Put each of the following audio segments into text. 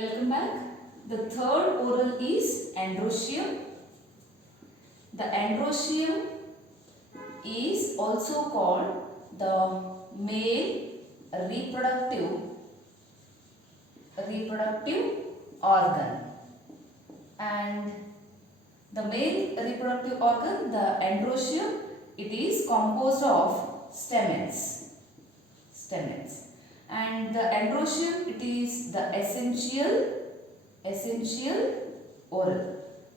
Welcome back. The third oral is Androsium. The Androsium is also called the male reproductive organ, and the male reproductive organ, the Androsium, it is composed of stamens, and the Androsium, it is the essential oral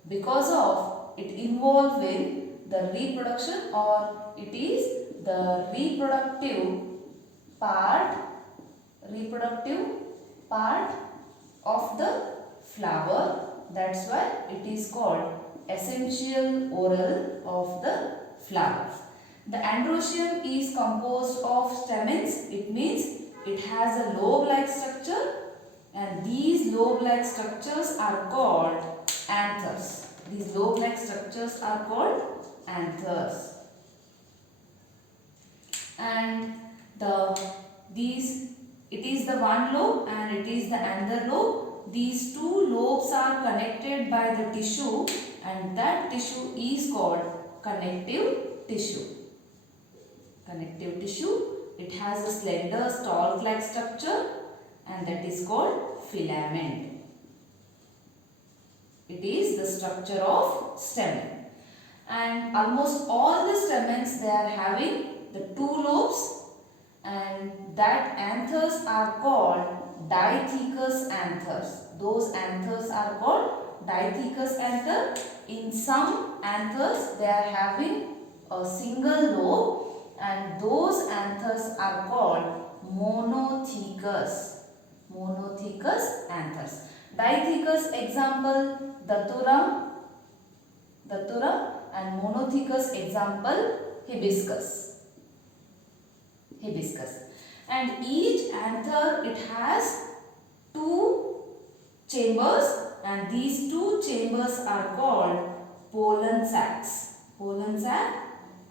because of it involved in the reproduction, or it is the reproductive part of the flower. That's why it is called essential oral of the flower. The Androsium is composed of stamens. It means it has a lobe-like structure, and these lobe-like structures are called anthers. These lobe-like structures are called anthers. And it is the one lobe and it is the another lobe. These two lobes are connected by the tissue, and that tissue is called connective tissue. It has a slender stalk-like structure, and that is called filament. It is the structure of stamen, and almost all the stamens, they are having the two lobes, and that anthers are called dithecous anthers. Those anthers are called dithecous anther. In some anthers, they are having a single lobe, and those anthers are called monothecous anthers. Dithecous example datura, and monothecous example hibiscus. And each anther, it has two chambers, and these two chambers are called pollen sacs.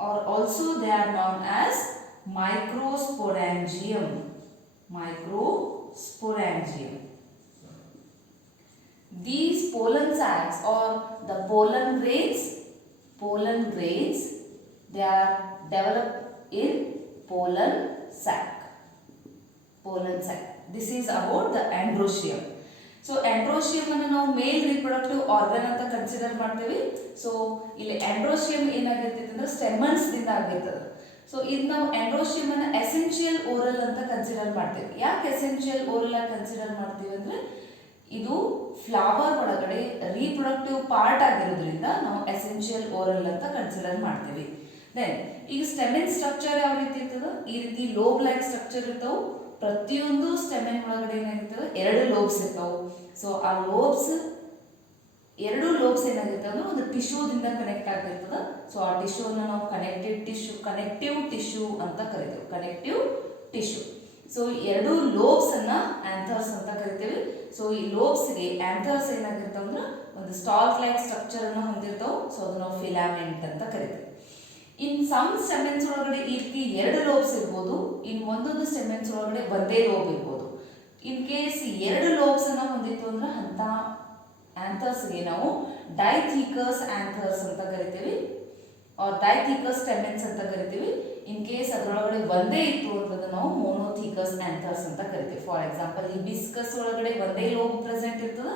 Or also they are known as microsporangium. These pollen sacs or the pollen grains, they are developed in pollen sac. This is about the Androsium. So Androsium ಅನ್ನು ನಾವು male reproductive organ ಅಂತ ಕನ್ಸಿಡರ್ ಮಾಡ್ತೀವಿ. ಸೊ ಇಲ್ಲಿ Androsium ಏನಾಗಿರ್ತೈತೆ ಅಂದ್ರೆ ಸ್ಟೆಮನ್ಸ್ ದಿಂದ ಆಗಿರ್ತದೆ. ಸೊ ಇದು ನಾವು Androsium ಅನ್ನು ಎಸೆನ್ಷಿಯಲ್ ಓರಲ್ ಅಂತ ಕನ್ಸಿಡರ್ ಮಾಡ್ತೀವಿ. ಯಾಕೆ ಎಸೆನ್ಷಿಯಲ್ ಓರಲ್ ಆಗಿ ಕನ್ಸಿಡರ್ ಮಾಡ್ತೀವಿ ಅಂದ್ರೆ ಇದು ಫ್ಲವರ್ ಒಳಗಡೆ ರಿಪ್ರೊಡಕ್ಟಿವ್ ಪಾರ್ಟ್ ಆಗಿರೋದ್ರಿಂದ ನಾವು ಎಸೆನ್ಷಿಯಲ್ ಓರಲ್ ಅಂತ ಕನ್ಸಿಡರ್ ಮಾಡ್ತೀವಿ. ದೆನ್ ಈಗ ಸ್ಟೆಮೆನ್ ಸ್ಟ್ರಕ್ಚರ್ ಯಾವ ರೀತಿ ಇರ್ತದೆ? ಈ ರೀತಿ ಲೋಬ್ ಲೈಕ್ ಸ್ಟ್ರಕ್ಚರ್ ಇರ್ತಾವೆ. ಪ್ರತಿಯೊಂದು ಸ್ಟೆಮೆನ್ ಒಳಗಡೆ ಏನಾಗಿರ್ತದೆ? ಎರಡು ಲೋಬ್ಸ್ ಇರ್ತಾವೆ. ಸೊ ಆ ಎರಡು ಲೋಬ್ಸ್ ಏನಾಗಿರ್ತವೆ ಅಂದ್ರೆ ಒಂದು ಟಿಶ್ಯೂದಿಂದ ಕನೆಕ್ಟ್ ಆಗಿರ್ತದೆ. ಸೊ ಆ ಟಿಶ್ಯೂನ ನಾವು ಕನೆಕ್ಟಿವ್ ಟಿಶ್ಯೂ ಅಂತ ಕರಿತೀವಿ. ಸೊ ಎರಡು ಲೋಬ್ಸ್ ಅನ್ನ ಆಂಥರ್ಸ್ ಅಂತ ಕರಿತೀವಿ. ಸೊ ಈ ಲೋಬ್ಸ್ಗೆ ಆಂಥರ್ಸ್ ಏನಾಗಿರ್ತಾವ ಅಂದ್ರೆ ಒಂದು ಸ್ಟಾಲ್ಕ್ ಲೈಕ್ ಸ್ಟ್ರಕ್ಚರ್ ಅನ್ನು ಹೊಂದಿರ್ತಾವೆ. ಸೊ ಅದು ನಾವು ಫಿಲಾಮೆಂಟ್ ಅಂತ ಕರಿತೀವಿ. ಇನ್ ಸಮ್ ಸ್ಟೆಮೆನ್ಸ್ ಒಳಗಡೆ ಈ ರೀತಿ ಎರಡು ಲೋಬ್ಸ್ ಇರ್ಬೋದು. ಇನ್ ಒಂದೊಂದು ಸ್ಟೆಮೆನ್ಸ್ ಒಳಗಡೆ ಒಂದೇ ಲೋಬ್ ಇರ್ಬೋದು. ಇನ್ ಕೇಸ್ ಎರಡು ಲೋಬ್ಸ್ ಅನ್ನ ಹೊಂದಿತ್ತು ಅಂದ್ರೆ ಅಂತ ಆಂಥರ್ಸ್ಗೆ ನಾವು ಡೈಥೀಕಸ್ ಆಂಥರ್ಸ್ ಅಂತ ಕರಿತೀವಿ, ಆರ್ ಡೈಥೀಕಸ್ ಸ್ಟೆಮೆನ್ಸ್ ಅಂತ ಕರಿತೀವಿ. ಇನ್ ಕೇಸ್ ಅದರೊಳಗಡೆ ಒಂದೇ ಇತ್ತು ಅಂತಂದ್ರೆ ನಾವು ಮೋನೋಥೀಕಸ್ ಆಂಥರ್ಸ್ ಅಂತ ಕರಿತೀವಿ. ಫಾರ್ ಎಕ್ಸಾಂಪಲ್ ಹಿಬಿಸ್ಕಸ್ ಒಳಗಡೆ ಒಂದೇ ಲೋಬ್ ಪ್ರೆಸೆಂಟ್ ಇರ್ತದೆ.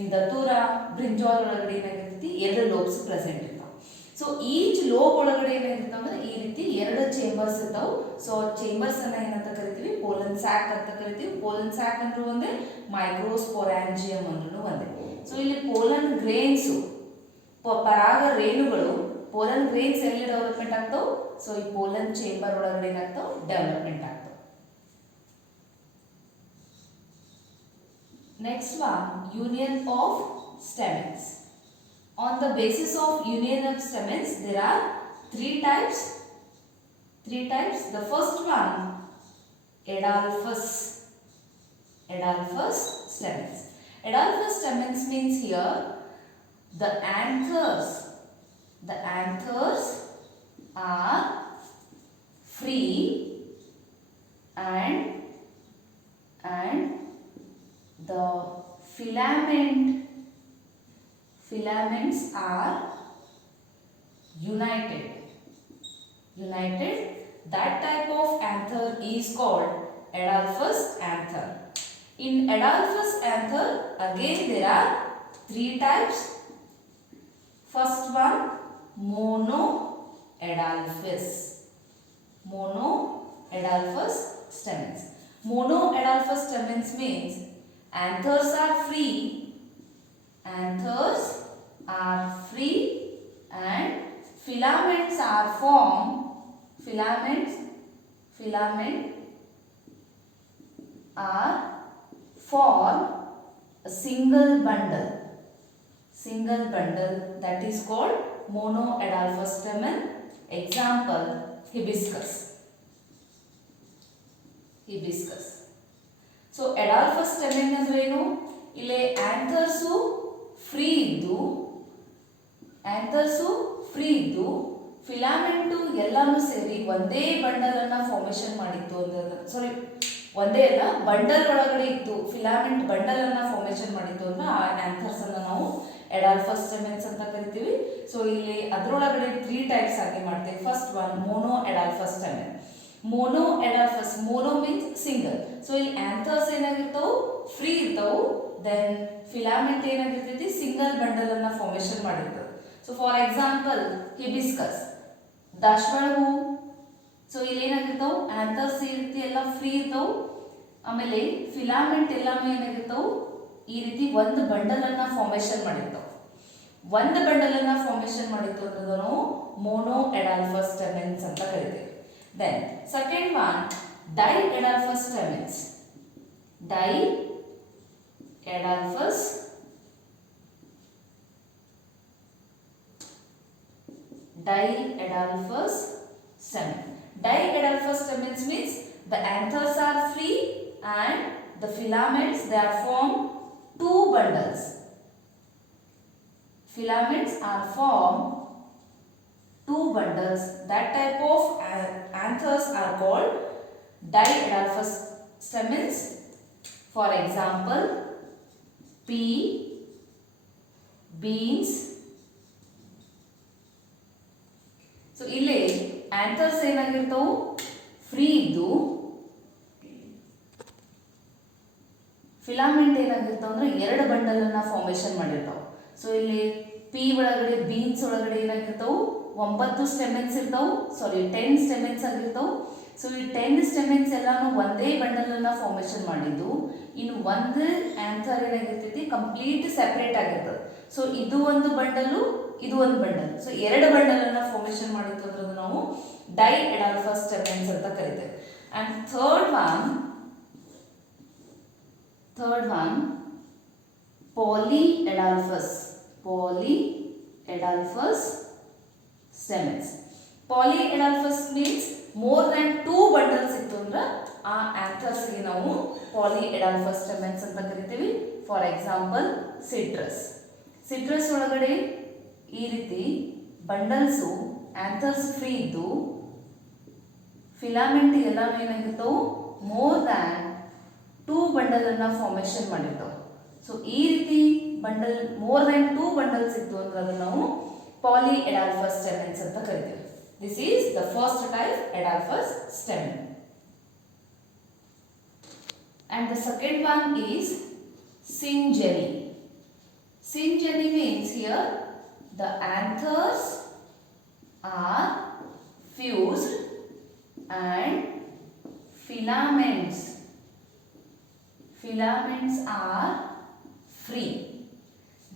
ಇನ್ ದತೂರಾ ಬ್ರಿಂಜಾಲ್ ಒಳಗಡೆ ಏನಾಗಿರ್ತೈತಿ? ಎರಡು ಲೋಬ್ಸ್ ಪ್ರೆಸೆಂಟ್ ಇರ್ತಾವೆ. ಸೊ ಈಚ್ ಲೋಬ್ ಒಳಗಡೆ ಏನಾಗಿರ್ತಾವ ಅಂದ್ರೆ ಈ ರೀತಿ ಎರಡು ಚೇಂಬರ್ಸ್ ಇರ್ತಾವೆ. ಸೊ ಚೇಂಬರ್ಸ್ ಅನ್ನ ಏನಂತ ಕರಿತೀವಿ? ಪೋಲನ್ ಸ್ಯಾಕ್ ಅಂತ ಕರಿತೀವಿ. ಪೋಲನ್ ಸ್ಯಾಕ್ ಅಂದ್ರೂ ಒಂದೇ, ಮೈಕ್ರೋಸ್ಪೊರಾಂಜಿಯಂ ಅಂದ್ರೂ ಒಂದೇ. ಸೊ ಇಲ್ಲಿ ಪೋಲನ್ ಗ್ರೇನ್ಸ್, ಪರಾಗ ರೇಣುಗಳು, ಪೋಲನ್ ಗ್ರೇನ್ಸ್ ಎಲ್ಲಿ ಡೆವಲಪ್ಮೆಂಟ್ ಆಗ್ತಾವೆ? ಸೊ ಈ ಪೋಲನ್ ಚೇಂಬರ್ ಒಳಗಡೆ ಏನಾಗ್ತಾವೆ? ಡೆವಲಪ್ಮೆಂಟ್ ಆಗ್ತಾವೆ. Next one, union of stamens. On the basis of union of stamens, there are three types. The first one, adalphous stamens. Adalphous stamens means here the anthers are free and the filaments are united. That type of anther is called Adolphus anther. In Adolphus anther, again there are three types. First one, monoadolphus stamens. Monoadolphus stamens means anthers are free and filaments are formed. Filament are form a single bundle that is called monoadolphus stamen. Example, hibiscus. So adolphus stamen ಅಂದ್ರೆ ಏನು? ಇಲ್ಲಿ anthers free ಇದ್ದು ಫಿಲಾಮೆಂಟು ಎಲ್ಲಾನು ಸೇರಿ ಒಂದೇ ಬಂಡಲ್ ಅನ್ನ formation ಮಾಡಿತ್ತು ಅಂದ್ರೆ ಒಂದೇ ಅಲ್ಲ ಬಂಡಲ್ ಒಳಗಡೆ ಇತ್ತು, ಫಿಲಾಮೆಂಟ್ ಬಂಡಲ್ ಅನ್ನ ಫಾರ್ಮೇಶನ್ ಮಾಡಿತ್ತು ಅಂದ್ರೆ ಆ ಆಂಥರ್ಸ್ ಅನ್ನ ನಾವು ಎಡಾಲ್ಫಸ್ ಸ್ಟೆಮೆನ್ಸ್ ಅಂತ ಕರಿತೀವಿ. ಸೊ ಇಲ್ಲಿ ಅದರೊಳಗಡೆ ತ್ರೀ ಟೈಪ್ಸ್ ಆಗಿ ಮಾಡ್ತೀವಿ. First one mono adelphous stamen. Mono means single. So ಇಲ್ಲಿ ಆಂಥರ್ಸ್ ಏನಾಗಿರ್ತಾವು? ಫ್ರೀ ಇರ್ತಾವು. ದೆನ್ ಫಿಲಾಮೆಂಟ್ ಏನಾಗಿರ್ತೈತಿ? ಸಿಂಗಲ್ ಬಂಡಲ್ ಅನ್ನ ಫಾರ್ಮೇಶನ್ ಮಾಡಿರ್ತದೆ. ಸೊ ಫಾರ್ ಎಕ್ಸಾಂಪಲ್ ಹಿಬಿಸ್ಕಸ್, ದಾಸವಾಳ ಹೂ. ಸೊ ಇಲ್ಲಿ ಏನಾಗಿರ್ತಾವು? ಆಂಥರ್ಸ್ ಈ ರೀತಿ ಎಲ್ಲ ಫ್ರೀ ಇರ್ತಾವು. ಆಮೇಲೆ ಫಿಲಾಮೆಂಟ್ ಎಲ್ಲಾನು ಏನಾಗಿರ್ತಾವು? ಈ ರೀತಿ ಒಂದು ಬಂಡಲ್ ಅನ್ನ ಫಾರ್ಮೇಶನ್ ಮಾಡಿರ್ತಾವು. ಒಂದು ಬಂಡಲ್ ಅನ್ನ ಫಾರ್ಮೇಶನ್ ಮಾಡಿತ್ತು ಅನ್ನೋದು ನಾವು ಮೋನೋ ಎಡಾಲ್ಫಸ್ ಸ್ಟೆಮೆನ್ಸ್ ಅಂತ ಕರಿತೀವಿ. Then second one diadelphous stamens. Diadelphous stamen. Diadolphus stamens means the anthers are free and the filaments, they are formed two bundles. Filaments are formed two bundles. That type of anthers are called diadolphus stamens. For example, pea, beans. So ಇಲ್ಲಿ anthers ಏನಾಗಿರ್ತಾವು? ಫ್ರೀ ಇದ್ದು ಫಿಲಾಮೆಂಟ್ ಏನಾಗಿರ್ತಾವ ಅಂದ್ರೆ ಎರಡು bundle ಅನ್ನ ಫಾರ್ಮೇಶನ್ ಮಾಡಿರ್ತಾವೆ. ಸೊ ಇಲ್ಲಿ ಪಿ ಒಳಗಡೆ, ಬೀನ್ಸ್ ಒಳಗಡೆ ಏನಾಗಿರ್ತಾವು? 9 ಸ್ಟೆಮೆನ್ಸ್ ಇರ್ತಾವು. 10 ಸ್ಟೆಮೆನ್ಸ್ ಆಗಿರ್ತಾವು. ಸೊ ಈ 10 ಸ್ಟೆಮೆನ್ಸ್ ಎಲ್ಲಾನು ಒಂದೇ ಬಂಡಲ್ ಅನ್ನ ಫಾರ್ಮೇಶನ್ ಮಾಡಿದ್ದು. ಇನ್ನು ಒಂದು ಆಂಥರ್ ಏನಾಗಿರ್ತೈತಿ? ಕಂಪ್ಲೀಟ್ ಸೆಪರೇಟ್ ಆಗಿರ್ತದೆ. ಸೊ ಇದು ಒಂದು ಬಂಡಲ್ಲು, ಇದು ಒಂದು ಬಂಡಲ್. ಸೊ ಎರಡು ಬಂಡಲ್ ಅನ್ನ ಫಾರ್ಮೇಶನ್ ಮಾಡಿತ್ತು ಅಂದ್ರೆ ನಾವು ಡೈಎಡಾಲ್ಫಸ್ ಸ್ಟೆಮೆನ್ಸ್ ಅಂತ ಕರಿತೇವೆ. And third one polyadelphous stamens. Polyadelphous means more than 2 bundles ಇತ್ತು ಅಂದ್ರೆ ಆ ಆಂಥರ್ಸ್ ಗೆ ನಾವು ಪಾಲಿಎಡಾಲ್ಫಸ್ ಸ್ಟೆಮೆನ್ಸ್ ಅಂತ ಕರಿತೀವಿ. ಫಾರ್ ಎಕ್ಸಾಂಪಲ್ ಸಿಟ್ರಸ್ ಒಳಗಡೆ ಈ ರೀತಿ ಬಂಡಲ್ಸು ಆಂಥರ್ಸ್ ಫ್ರೀ ಇದ್ದು ಫಿಲಾಮೆಂಟ್ ಎಲ್ಲ ಏನಾಗಿರ್ತಾವು? ಮೋರ್ ದ್ಯಾನ್ 2 ಬಂಡಲ್ ಅನ್ನ ಫಾರ್ಮೇಶನ್ ಮಾಡಿರ್ತಾವೆ. ಸೊ ಈ ರೀತಿ ಬಂಡಲ್ ಮೋರ್ ದ್ಯಾನ್ 2 ಬಂಡಲ್ಸ್ ಇತ್ತು ಅಂದ್ರೆ ಅದನ್ನು ನಾವು ಪಾಲಿಎಡಾಲ್ಫಸ್ ಸ್ಟೆಮೆನ್ಸ್ ಅಂತ ಕರಿತೀವಿ. This is the first type, Adolphus stamen. And the second one is syngeny. Syngeny means here the anthers are fused and filaments are free.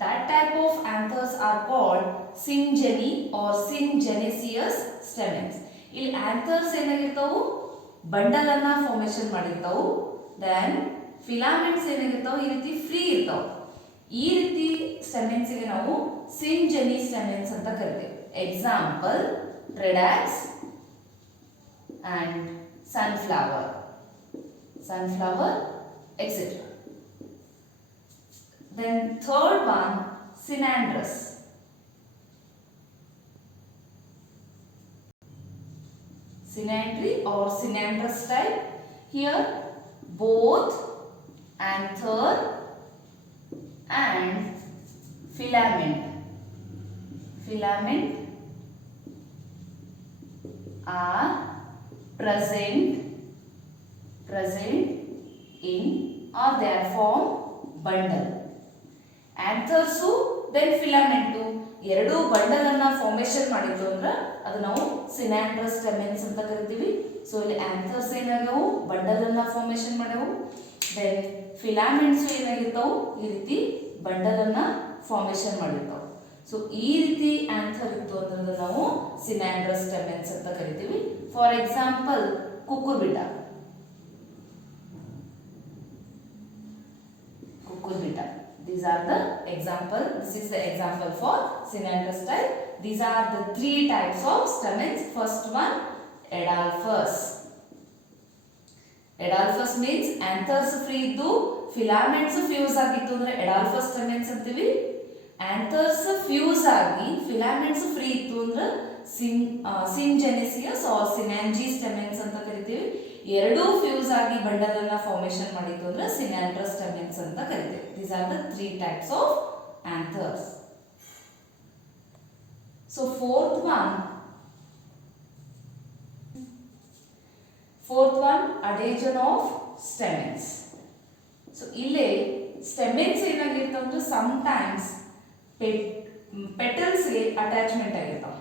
That type of anthers are called syngeny or syngenesious stamens. ಇಲ್ಲಿ anthers ಏನಾಗಿರ್ತಾವು? ಬಂಡಲ್ ಅನ್ನ ಫಾರ್ಮೇಶನ್ ಮಾಡಿರ್ತಾವು. Then filaments ಏನಾಗಿರ್ತಾವು? ಈ ರೀತಿ ಫ್ರೀ ಇರ್ತಾವು. ಈ ರೀತಿ ಸ್ಟೆಮೆನ್ಸ್ ಗೆ ನಾವು ಸಿಂಜೆನಿ ಸ್ಟೆಮೆನ್ಸ್ ಅಂತ ಕರಿತೀವಿ. Example tridax and sunflower et cetera. Then third one, synandrous. Synandry or synandrous type. Here both anther filament are present in or they are form bundle. Anthers then filament ಎರಡು ಬಂಡಲ್ ಅನ್ನ ಫಾರ್ಮೇಶನ್ ಮಾಡಿತ್ತು ಅಂದ್ರೆ ಅದು ನಾವು ಸಿನಾಂಡ್ರಸ್ stamens ಅಂತ ಕರಿತೀವಿ. ಸೊ ಇಲ್ಲಿ ಆಂಥರ್ಸ್ ಏನಾಗವು ಬಂಡಲ್ ಅನ್ನ ಫಾರ್ಮೇಶನ್ ಮಾಡ್ಯಾವು. ದೆನ್ ಫಿಲಾಮೆಂಟ್ಸ್ ಏನಾಗಿರ್ತಾವು ಈ ರೀತಿ ಬಂಡಲ್ ಅನ್ನ ಫಾರ್ಮೇಶನ್ ಮಾಡಿರ್ತಾವೆ. ಸೊ ಈ ರೀತಿ ಆಂಥರ್ ಇತ್ತು ಅಂದ್ರೆ ನಾವು ಸಿನಾಂಡ್ರಸ್ ಸ್ಟೆಮೆನ್ಸ್ ಅಂತ ಕರಿತೀವಿ. For example cucurbita. These are the example. This is the example for Synandrous type. These are the three types of stamens. First one, Adolphus. Adolphus means anthers free iddu filaments fuse agittu andre Adolphus stamens antivi. Anthers fuse agi filaments free ittu andre syngenesious or synangy stamens anta karitivi. ಎರಡು ಫ್ಯೂಸ್ ಆಗಿ ಬಂಡಲ್ ಅನ್ನ formation ಮಾಡಿತ್ತು ಅಂದ್ರೆ ಸಿನಾಂಡ್ರಸ್ stamens ಅಂತ ಕರೀತೀವಿ. These are the three types of anthers. So fourth one adhesion of stamens. So ಇಲ್ಲಿ stamens ಏನಾಗಿರ್ತಾವ ಅಂದ್ರೆ sometimes petals ಗೆ ಅಟ್ಯಾಚ್ಮೆಂಟ್ ಆಗಿರ್ತಾವ.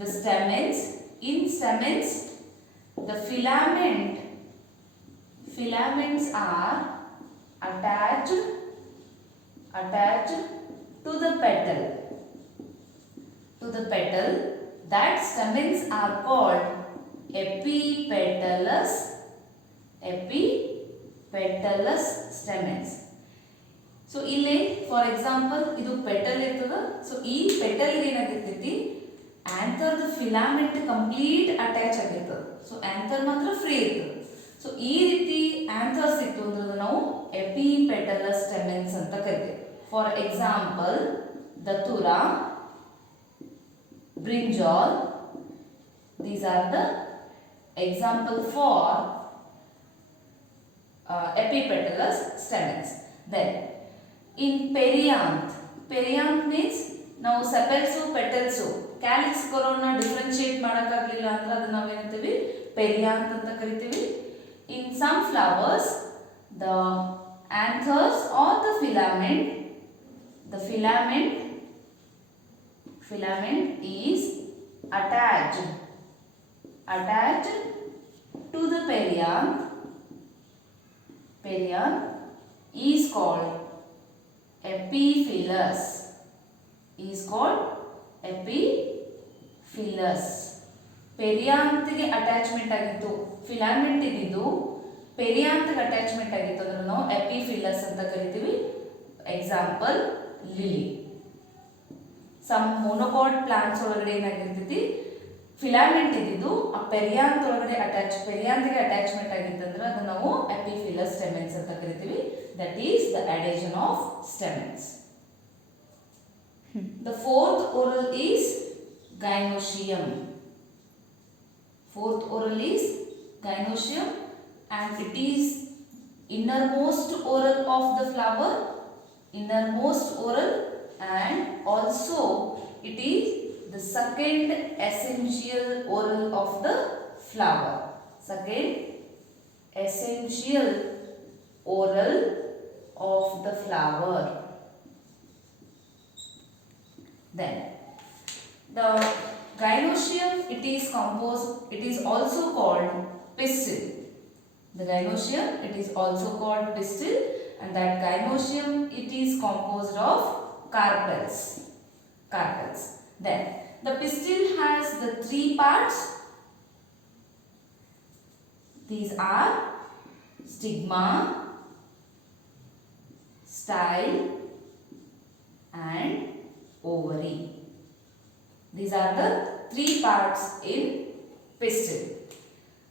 The stamens the filaments are attached to the petal. That stamens are called epipetalous stamens. So ಇಲ್ಲಿ for example ಇದು petal ಇರ್ತದ. So ಈ petal ಏನಾಗಿರ್ತೈತಿ anther the filament complete attach ಆಗಿರ್ತದೆ. ಸೊ ಆಂಥರ್ ಮಾತ್ರ ಫ್ರೀ ಇರ್ತದೆ. ಸೊ ಈ ರೀತಿ ಆಂಥರ್ಸ್ ಇತ್ತು ಅಂದ್ರೆ ನಾವು ಎಪಿಪೆಟಲಸ್ ಸ್ಟೆಮೆನ್ಸ್ ಅಂತ ಕರಿತೀವಿ. For example datura, brinjal, these are the example for epipetalous stamens. Then in perianth means ನಾವು sepals petals calyx corona differentiate ಮಾಡೋಕ್ಕಾಗಲಿಲ್ಲ ಅಂದ್ರೆ ಅದನ್ನ ನಾವೇನಂತೀವಿ ಪೆರಿಯಾಂತ್ ಅಂತ ಕರಿತೀವಿ. In some flowers the anthers are the filament is attached to the perianth. Perianth is called epiphyllous. Perianth ಗೆ attachment ಆಗಿತ್ತು, filament ಇದ್ದು ಪೆರಿಯಾಂತ್ ಗೆ ಅಟ್ಯಾಚ್ಮೆಂಟ್ ಆಗಿತ್ತು ಅಂದ್ರೆ ನಾವು ಎಪಿಫಿಲಸ್ ಅಂತ ಕರಿತೀವಿ. Example lily. Some monocot plants ಒಳಗಡೆ ಏನಾಗಿರ್ತೈತಿ ಫಿಲಾಮೆಂಟ್ ಇದ್ದು ಆ ಪೆರಿಯಾಂತ್ ಒಳಗಡೆ ಪೆರಿಯಾಂತ್ ಗೆ ಅಟ್ಯಾಚ್ಮೆಂಟ್ ಆಗಿತ್ತಂದ್ರೆ ಅದನ್ನ ನಾವು ಎಪಿಫಿಲಸ್ ಸ್ಟೆಮೆನ್ಸ್ ಅಂತ ಕರಿತೀವಿ. That is the adhesion of stamens. The fourth oral is gynosium. And it is innermost oral of the flower, and also it is the second essential oral of the flower. Then the gynosium, it is also called pistil. And that gynosium, it is composed of carpels. Then the pistil has the three parts. These are stigma, style and ovary. These are the three parts in pistil.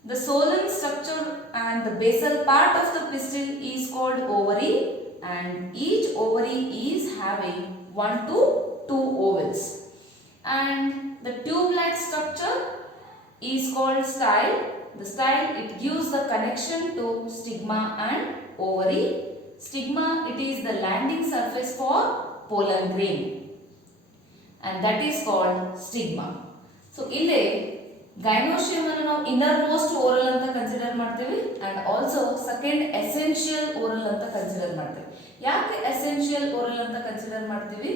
The solen structure and the basal part of the pistil is called ovary, and each ovary is having 1 to 2 ovals. And the tube-like structure is called style. The style, it gives the connection to stigma and ovary. Stigma, it is the landing surface for pollen grain, and that is called stigma. So ಇಲ್ಲಿ ಗೈನೋಶಿಯಂ ಅನ್ನು ನಾವು inner most oral ಅಂತ ಕನ್ಸಿಡರ್ ಮಾಡ್ತೀವಿ and also second essential oral ಅಂತ ಕನ್ಸಿಡರ್ ಮಾಡ್ತೀವಿ. ಯಾಕೆ essential oral ಅಂತ ಕನ್ಸಿಡರ್ ಮಾಡ್ತೀವಿ?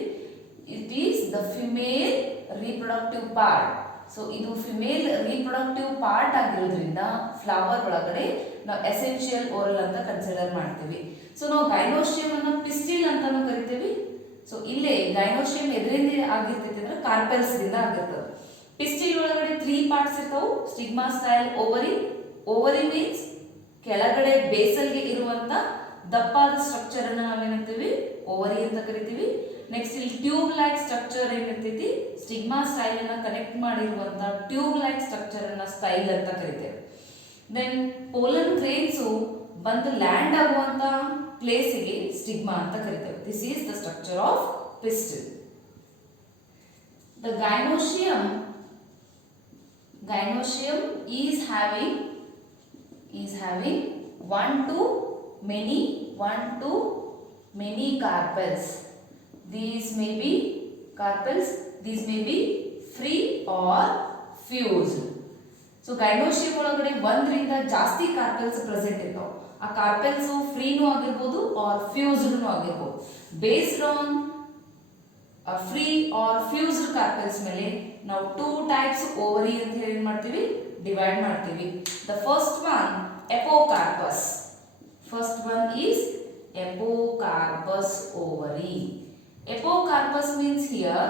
It is the female reproductive part. So ಇದು ಫಿಮೇಲ್ ರೀಪ್ರೊಡಕ್ಟಿವ್ ಪಾರ್ಟ್ ಆಗಿರೋದ್ರಿಂದ ಫ್ಲವರ್ ಒಳಗಡೆ ನಾವು ಎಸೆನ್ಷಿಯಲ್ ಓರಲ್ ಅಂತ ಕನ್ಸಿಡರ್ ಮಾಡ್ತೀವಿ. ಸೊ ನಾವು ಗೈನೋಶಿಯಂ ಅನ್ನು ಪಿಸ್ಟಿಲ್ ಅಂತಾನು ಕರಿತೀವಿ. ಸೊ ಇಲ್ಲೇ ಗೈನೋಶಿಯಂ ಎದರಿಂದ ಆಗಿರ್ತೈತಿ ಅಂದ್ರೆ ಕಾರ್ಪೆಲ್ಸ್ ದಿಂದ ಆಗಿರ್ತದೆ. ಪಿಸ್ಟಿಲ್ ಒಳಗಡೆ 3 ಪಾರ್ಟ್ಸ್ ಇರ್ತಾವು. Stigma, style, ovary. Ovary means ಕೆಳಗಡೆ ಬೇಸಲ್ಗೆ ಇರುವಂತ ದಪ್ಪಾದ ಸ್ಟ್ರಕ್ಚರ್ ಅನ್ನು ನಾವೇನಂತೀವಿ? ಓವರಿ ಅಂತ ಕರಿತೀವಿ. ನೆಕ್ಸ್ಟ್ ಇಲ್ಲಿ ಟ್ಯೂಬ್ ಲೈಕ್ ಸ್ಟ್ರಕ್ಚರ್ ಏನಿರ್ತೈತಿ, ಸ್ಟಿಗ್ಮಾ ಸ್ಟೈಲ್ ಅನ್ನ ಕನೆಕ್ಟ್ ಮಾಡಿರುವಂತ ಟ್ಯೂಬ್ ಲೈಕ್ ಸ್ಟ್ರಕ್ಚರ್ ಅನ್ನ ಸ್ಟೈಲ್ ಅಂತ ಕರಿತೇವೆ. ದೆನ್ ಪೋಲನ್ ಗ್ರೇನ್ಸ್ ಬಂದು ಲ್ಯಾಂಡ್ ಆಗುವಂತ ಪ್ಲೇಸಿಗೆ ಸ್ಟಿಗ್ಮಾ ಅಂತ ಕರಿತೇವೆ. This is the structure of pistil. The gynosium is having one to many carpels. These may be carpels, these may be free or fused. So gynosium ಒಳಗಡೆ ಒಂದರಿಂದ ಜಾಸ್ತಿ carpels present ಇರ್ತಾವೆ. ಆ ಕಾರ್ಪೆಲ್ಸ್ ಫ್ರೀನೂ ಆಗಿರ್ಬೋದು ಆರ್ ಫ್ಯೂಸ್ಡ್ನೂ ಆಗಿರ್ಬೋದು. Based on free or fused carpels ಮೇಲೆ ನಾವು 2 ಟೈಪ್ಸ್ ಓವರಿ ಅಂತ ಹೇಳಿ ಏನ್ ಮಾಡ್ತೀವಿ? ಡಿವೈಡ್ ಮಾಡ್ತೀವಿ. The first one apocarpous. First one is apocarpous ovary. Epocarpus means here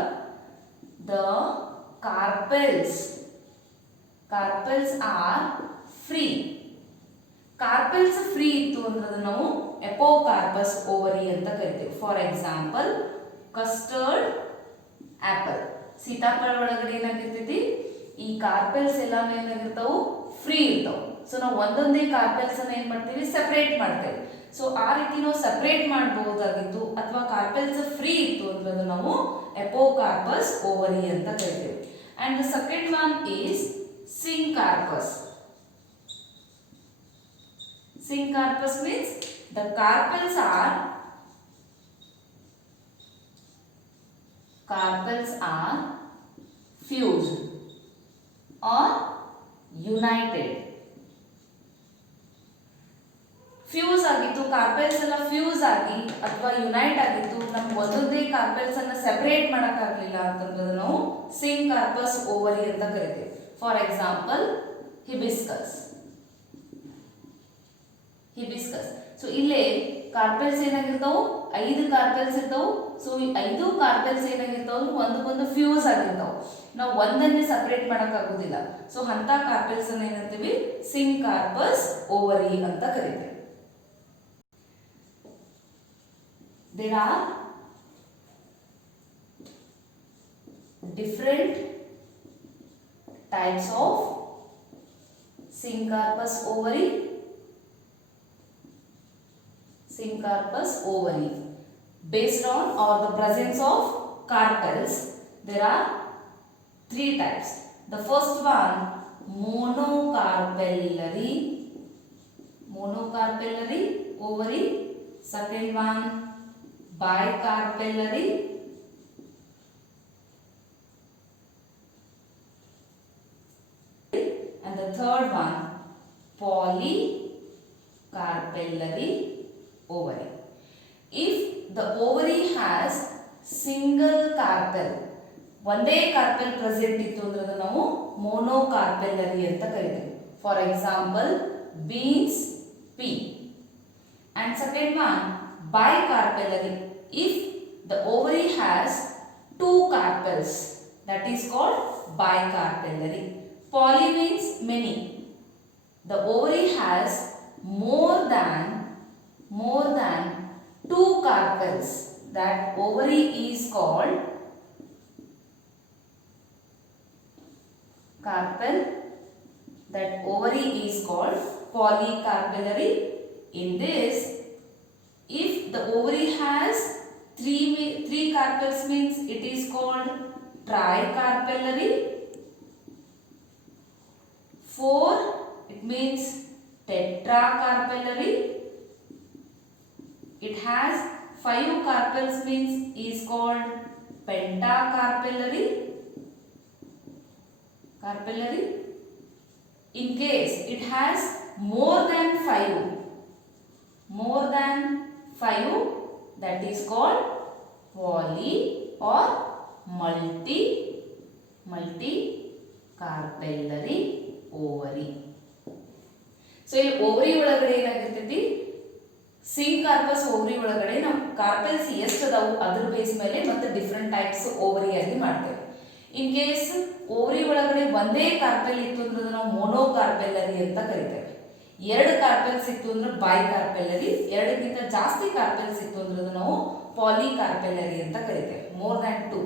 the carpels are free. Carpels free ಇತ್ತು ಅಂದ್ರೆ ನಾವು ಎಪೋಕಾರ್ಪಸ್ ovary ಅಂತ ಕರಿತೀವಿ. For example custard apple. ಸೀತಾಫಲ ಒಳಗಡೆ ಏನಾಗಿರ್ತೈತಿ? ಈ ಕಾರ್ಪೆಲ್ಸ್ ಎಲ್ಲಾನು ಏನಾಗಿರ್ತಾವು? ಫ್ರೀ ಇರ್ತಾವ. ಸೊ ನಾವು ಒಂದೊಂದೇ ಕಾರ್ಪೆಲ್ಸ್ ಅನ್ನ ಏನ್ ಮಾಡ್ತೀವಿ? ಸೆಪರೇಟ್ ಮಾಡ್ತೇವೆ. ಸೊ ಆ ರೀತಿ ನಾವು ಸೆಪರೇಟ್ ಮಾಡಬಹುದಾಗಿತ್ತು ಅಥವಾ ಕಾರ್ಪೆಲ್ಸ್ ಫ್ರೀ ಇತ್ತು ಅಂದ್ರೆ ನಾವು ಎಪೋಕಾರ್ಪಸ್ ಓವರಿ ಅಂತ ಕರಿತೀವಿ. And the second one is syncarpous. Syncarpus means the carpels are fused or united. Fuse ಆಗಿತ್ತು, ಕಾರ್ಪೆಲ್ಸ್ ಎಲ್ಲ ಫ್ಯೂಸ್ ಆಗಿ ಅಥವಾ ಯುನೈಟ್ ಆಗಿತ್ತು, ನಮ್ಗೆ ಒಂದೊಂದೇ ಕಾರ್ಪೆಲ್ಸ್ ಅನ್ನ ಸೆಪರೇಟ್ ಮಾಡಕ್ಕಾಗ್ಲಿಲ್ಲ ಅಂತಂದ್ರೆ ನಾವು ಸಿಂಕಾರ್ಪಸ್ ಓವರಿ ಅಂತ ಕರಿತೀವಿ. For example hibiscus. ಸೊ ಇಲ್ಲೇ ಕಾರ್ಪೆಲ್ಸ್ ಏನಾಗಿರ್ತಾವು? 5 ಕಾರ್ಪೆಲ್ಸ್ ಇರ್ತಾವು. ಸೊ ಈ 5 ಕಾರ್ಪೆಲ್ಸ್ ಏನಾಗಿರ್ತಾವ? ಒಂದಕ್ಕೊಂದು ಫ್ಯೂಸ್ ಆಗಿರ್ತಾವ. ನಾವು ಒಂದನ್ನೇ ಸಪರೇಟ್ ಮಾಡಕ್ ಆಗುದಿಲ್ಲ. ಸೊ ಅಂತ ಕಾರ್ಪೆಲ್ಸ್ ಅನ್ನ ಏನಂತೀವಿ? ಸಿಂಕಾರ್ಪಸ್ ಓವರಿ ಅಂತ ಕರಿತೀವಿ. There are different types of syncarpus ovary. Based on or the presence of carpels, there are 3 types. The first one, monocarpellary ovary. Second one, bicarpellary. And the third one, polycarpellary ovary. If the ovary has single carpel, ಒಂದೇ carpel present ಇತ್ತು ಅಂದ್ರೆ ನಾವು monocarpellary ಅಂತ ಕರಿತೀವಿ. For example beans, pea. And second one, bicarpellary. If the ovary has 2 carpels, that is called bicarpellary. Poly means many. The ovary has more than 2 carpels. That ovary is called polycarpellary. In this, if the ovary has 3 carpels means it is called tricarpellary. 4 it means tetracarpellary. It has 5 carpels means is called pentacarpellary. Carpellary. In case it has more than 5, that is called poly or multicarpellary ovary. So ಇಲ್ಲಿ ಓವರಿ ಒಳಗಡೆ ಏನಾಗಿರ್ತೈತಿ, sync corpus ovary ಒಳಗಡೆ ನಾವು ಕಾರ್ಪೆಲ್ಸ್ ಎಷ್ಟು ಅದಾವು ಅದ್ರ ಬೇಸ್ ಮೇಲೆ ಮತ್ತೆ ಡಿಫ್ರೆಂಟ್ ಟೈಪ್ಸ್ ಓವರಿ ಆಗಿ ಮಾಡ್ತೇವೆ. ಇನ್ ಕೇಸ್ ಓವರಿ ಒಳಗಡೆ ಒಂದೇ ಕಾರ್ಪೆಲ್ ಇತ್ತು ಅಂದ್ರೆ ನಾವು ಮೋನೋ ಕಾರ್ಪೆಲ್ಲರಿ ಅಂತ ಕರಿತೇವೆ. 2 ಕಾರ್ಪೆಲ್ಸ್ ಇತ್ತು ಅಂದ್ರೆ ಬೈ ಕಾರ್ಪೆಲ್ಲರಿ, 2ಕ್ಕಿಂತ ಜಾಸ್ತಿ ಕಾರ್ಪೆಲ್ಸ್ ಇತ್ತು ಅಂದ್ರೆ ನಾವು ಪಾಲಿ ಕಾರ್ಪೆಲ್ಲರಿ ಅಂತ ಕರಿತೇವೆ. More than 2.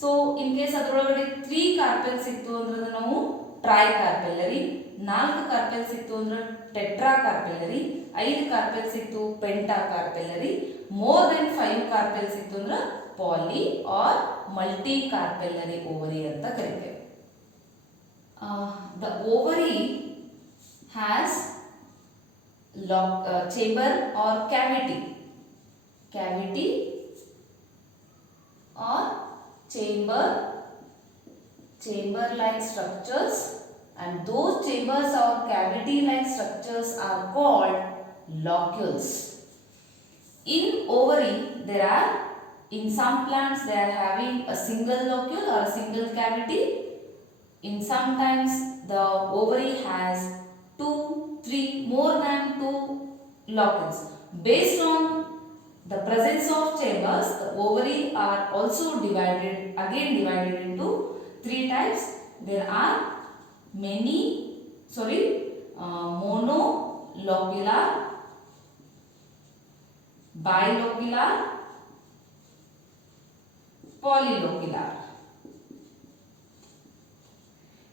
So in case ಅದರೊಳಗಡೆ 3 ಕಾರ್ಪೆಲ್ಸ್ ಇತ್ತು ಅಂದ್ರೆ ನಾವು ಟ್ರೈ ಕಾರ್ಪೆಲ್ಲರಿ, 4 ಕಾರ್ಪೆಲ್ಸ್ ಇತ್ತು ಅಂದ್ರೆ ಟೆಟ್ರಾ ಕಾರ್ಪೆಲ್ಲರಿ, 5 ಕಾರ್ಪೆಲ್ಸ್ ಇತ್ತು ಪೆಂಟಾ ಕಾರ್ಪೆಲ್ಲರಿ, ಮೋರ್ ದೆನ್ 5 ಕಾರ್ಪೆಲ್ಸ್ ಇತ್ತು ಅಂದ್ರೆ ಪಾಲಿ ಆರ್ ಮಲ್ಟಿ ಕಾರ್ಪೆಲ್ಲರಿ ಓವರಿ ಅಂತ ಕರಿತೇವೆ. The ovary has chamber or cavity or chamber like structures, and those chambers or cavity like structures are called locules. In ovary there are, in some plants they are having a single locule or a single cavity. In sometimes the ovary has 2, 3, more than 2 locules. Based on the presence of chambers, the ovary are also divided into 3 types. There are monolocular, bilocular, polylocular.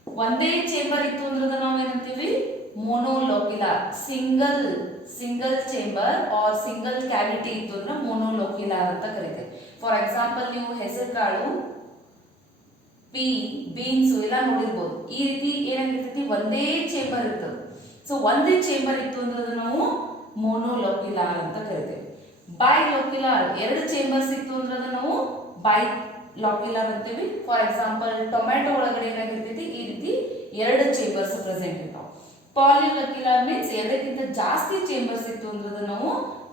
ಒಂದೇ chamber ಇತ್ತು ಅಂದ್ರೆ ನಾವು ಏನಂತೀವಿ, monolocular. Single chamber or single cavity ಇತ್ತು ಅಂದ್ರೆ ಮೊನೋಲೋಕ್ಯುಲರ್ ಅಂತ ಕರೀತೇವೆ. ಫಾರ್ ಎಕ್ಸಾಂಪಲ್ ನೀವು ಹೆಸರು ಕಾಳು, ಬೀನ್ಸ್ ಎಲ್ಲ ನೋಡಿರ್ಬೋದು. ಈ ರೀತಿ ಏನಾಗಿರ್ತೈತಿ, ಒಂದೇ ಚೇಂಬರ್ ಇರ್ತದೆ. ಸೊ ಒಂದೇ ಚೇಂಬರ್ ಇತ್ತು ಅಂದ್ರೆ ನಾವು ಮೊನೋಲೋಕ್ಯುಲರ್ ಅಂತ ಕರಿತೇವೆ. ಬೈಲೋಕ್ಯುಲರ್, 2 ಚೇಂಬರ್ಸ್ ಇತ್ತು ಅಂದ್ರೆ ನಾವು ಬೈಲೋಕ್ಯುಲರ್ ಅಂತೀವಿ. ಫಾರ್ ಎಕ್ಸಾಂಪಲ್ ಟೊಮ್ಯಾಟೊ ಒಳಗಡೆ ಏನಾಗಿರ್ತೈತಿ, ಈ ರೀತಿ 2 ಚೇಂಬರ್ಸ್ ಪ್ರೆಸೆಂಟ್ ಇರ್ತಾವೆ. ಪಾಲಿಲೋಕ್ಯುಲರ್ ಮೀನ್ಸ್ 2ಕ್ಕಿಂತ ಜಾಸ್ತಿ ಚೇಂಬರ್ಸ್ ಇತ್ತು ಅಂದ್ರೆ ನಾವು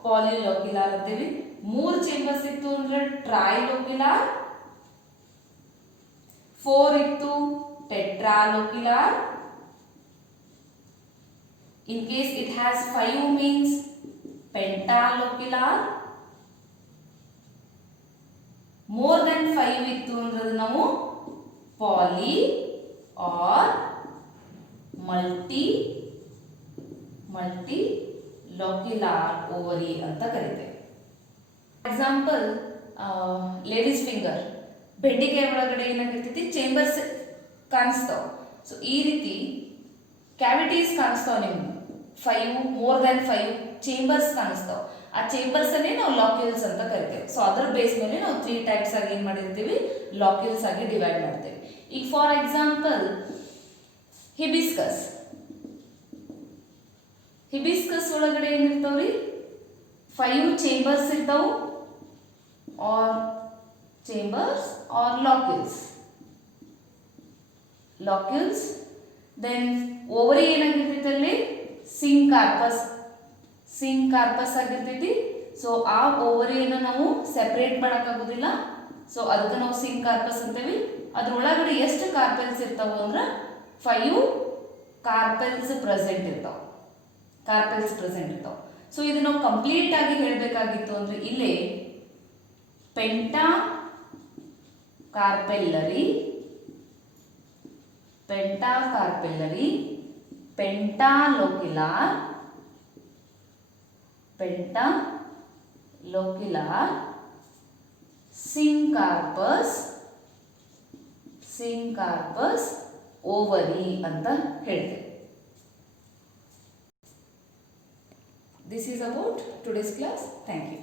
ಪಾಲಿಲೋಕ್ಯುಲರ್ ಅಂತೀವಿ. 3 ಚೇಂಬರ್ಸ್ ಇತ್ತು ಅಂದ್ರೆ ಟ್ರೈಲೋಕ್ಯುಲರ್, 4 ಇತ್ತು ಟೆಟ್ರಾಲೋಕ್ಯುಲರ್. In case it has 5 means pentalocular. More than 5 ಇತ್ತು ಅಂದ್ರೆ ನಾವು poly or multilocular ovary ಅಂತ ಕರೀತೇವೆ. ಎಕ್ಸಾಂಪಲ್ ಲೇಡೀಸ್ ಫಿಂಗರ್, ಬೆಂಡಿಕಾಯಿ ಒಳಗಡೆ ಏನಾಗಿರ್ತೈತಿ, ಚೇಂಬರ್ಸ್ ಕಾಣಿಸ್ತಾವ. ಸೊ ಈ ರೀತಿ ಕ್ಯಾವಿಟೀಸ್ ಕಾಣಿಸ್ತಾವ ನಿಮ್ಗೆ, 5 ಮೋರ್ ದ್ಯಾನ್ 5 ಚೇಂಬರ್ಸ್ ಕಾಣಿಸ್ತಾವ. ಆ ಚೇಂಬರ್ಸ್ ಅನ್ನೇ ನಾವು ಲಾಕ್ಯೂಲ್ಸ್ ಅಂತ ಕರಿತೇವೆ. ಸೊ ಅದರ ಬೇಸ್ ಮೇಲೆ ನಾವು 3 ಟೈಪ್ಸ್ ಆಗಿ ಏನ್ ಮಾಡಿರ್ತೀವಿ, ಲಾಕ್ಯೂಲ್ಸ್ ಆಗಿ ಡಿವೈಡ್ ಮಾಡ್ತೇವೆ. ಈಗ ಫಾರ್ ಎಕ್ಸಾಂಪಲ್ ಹಿಬಿಸ್ಕಸ್ ಒಳಗಡೆ ಏನಿರ್ತಾವ್ರಿ, 5 ಚೇಂಬರ್ಸ್ ಇರ್ತಾವು ಆರ್ ಲಾಕ್ಯೂಲ್ಸ್. ದೆನ್ ಓವರಿ ಏನಾಗಿರ್ತೈತಿ, ಅಲ್ಲಿ ಸಿಂಕ್ ಕಾರ್ಪಸ್ ಆಗಿರ್ತೈತಿ. ಸೊ ಆ ಓವರಿಯನ್ನು ನಾವು ಸೆಪರೇಟ್ ಮಾಡೋಕ್ಕಾಗೋದಿಲ್ಲ. ಸೊ ಅದಕ್ಕೆ ನಾವು ಸಿಂಕ್ ಕಾರ್ಪಸ್ ಅಂತೇವಿ. ಅದ್ರೊಳಗಡೆ ಎಷ್ಟು ಕಾರ್ಪೆಲ್ಸ್ ಇರ್ತಾವ ಅಂದ್ರೆ 5 ಕಾರ್ಪೆಲ್ಸ್ ಪ್ರೆಸೆಂಟ್ ಇರ್ತಾವ. ಸೊ ಇದು ನಾವು ಕಂಪ್ಲೀಟ್ ಆಗಿ ಹೇಳಬೇಕಾಗಿತ್ತು ಅಂದ್ರೆ ಇಲ್ಲಿ ಪೆಂಟಾಕಾರ್ಪೆಲ್ಲರಿ, ಪೆಂಟಾಲೋಕ್ಯುಲರ್, ಸಿಂಕಾರ್ಪಸ್ ಓವರಿ ಅಂತ ಹೇಳ್ತೇವೆ. This is about today's class. Thank you.